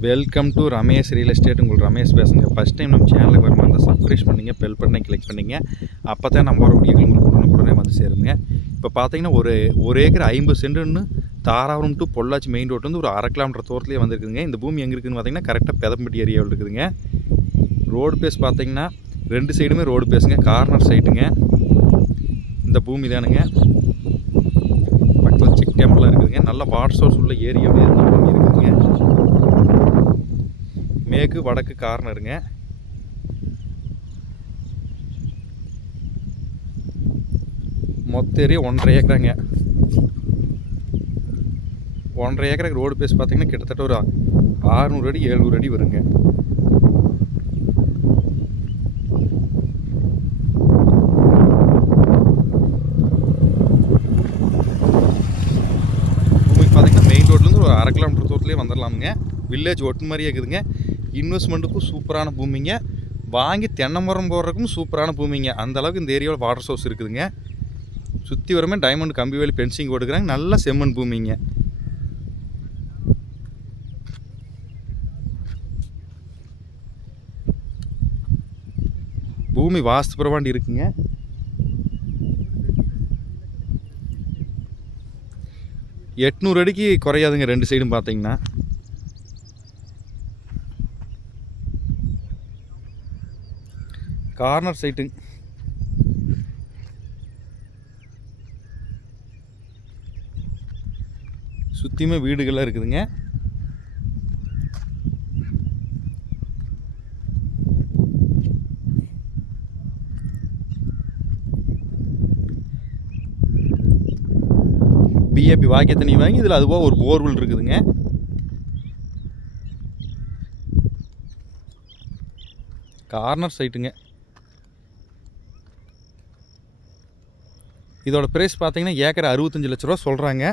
Welcome to Ramesh real estate. உங்களுக்கு ரமேஷ் பேசுங்க. First time நம்ம சேனலுக்கு வருமா இருந்தால் சப்ஸ்கிரைப் பண்ணிங்க, பெல் பட்டனை கிளிக் பண்ணிங்க. அப்போ தான் நம்ம ஒரு வீடியோக்கள் உங்களுக்கு உடனே வந்து சேருங்க. இப்போ பார்த்தீங்கன்னா ஒரு ஏக்கர் 50 சென்ட்டுன்னு Dharapuram to Pollachi main road வந்து ஒரு 1/2 கிலோமீட்டர் தூரத்துலேயே வந்துருக்குதுங்க. இந்த பூமி எங்கே இருக்குதுன்னு பார்த்தீங்கன்னா கரெக்டாக பெதம்பட்டி ஏரியாவில் இருக்குதுங்க. ரோடு பேஸ் பார்த்தீங்கன்னா 2 சைடுமே ரோடு பேஸுங்க, கார்னர் சைட்டுங்க. இந்த பூமி தானுங்க. பக்கத்தில் செக் டேம்லாம் இருக்குதுங்க. நல்ல வாட்டர் சோர்ஸ் உள்ள ஏரியாவிலே இந்த பூமி இருக்குதுங்க. மேற்கு வடக்கு கார்னருங்க. மொத்த ஏரியா 1.5 ஏக்கராங்க. 1.5 ஏக்கருக்கு ரோடு பேஸ் பார்த்தீங்கன்னா கிட்டத்தட்ட ஒரு 600 அடி 700 அடி வருங்க. பூமிக்கு பார்த்தீங்கன்னா மெயின் ரோட்லேருந்து ஒரு 1/2 கிலோமீட்டர் தூரத்துலேயே வந்துடலாமுங்க. வில்லேஜ் ஒட்டு மாதிரியே இருக்குதுங்க. இன்வெஸ்ட்மெண்ட்டுக்கும் சூப்பரான பூமிங்க. வாங்கி தென்னை மரம் போடுறதுக்கும் சூப்பரான பூமிங்க. அந்தளவுக்கு இந்த ஏரியாவில் வாட்டர் சோர்ஸ் இருக்குதுங்க. சுற்றி வரமே டைமண்ட் கம்பி வேலி பென்சிங் போட்டுக்கிறாங்க. நல்ல செம்மண் பூமிங்க. பூமி வாஸ்து பிரமாண்டி இருக்குங்க. எட்நூறு அடிக்கு குறையாதுங்க 2 சைடும் பார்த்தீங்கன்னா. Corner site. சுற்றியுமே வீடுகள்லாம் இருக்குதுங்க. பிஏபி வாக்கிய தண்ணி வாங்கி இதில் அதுவாக ஒரு போர்வெல் இருக்குதுங்க. கார்னர் சைட்டுங்க. இதோட ப்ரைஸ் பார்த்தீங்கன்னா ஏக்கர் 65 லட்ச ரூபா சொல்கிறாங்க.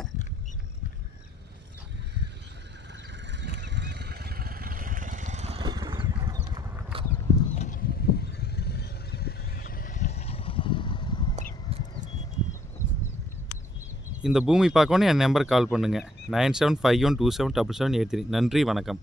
இந்த பூமி பார்க்கணும் என் நம்பருக்கு கால் பண்ணுங்கள். 9751277783. நன்றி, வணக்கம்.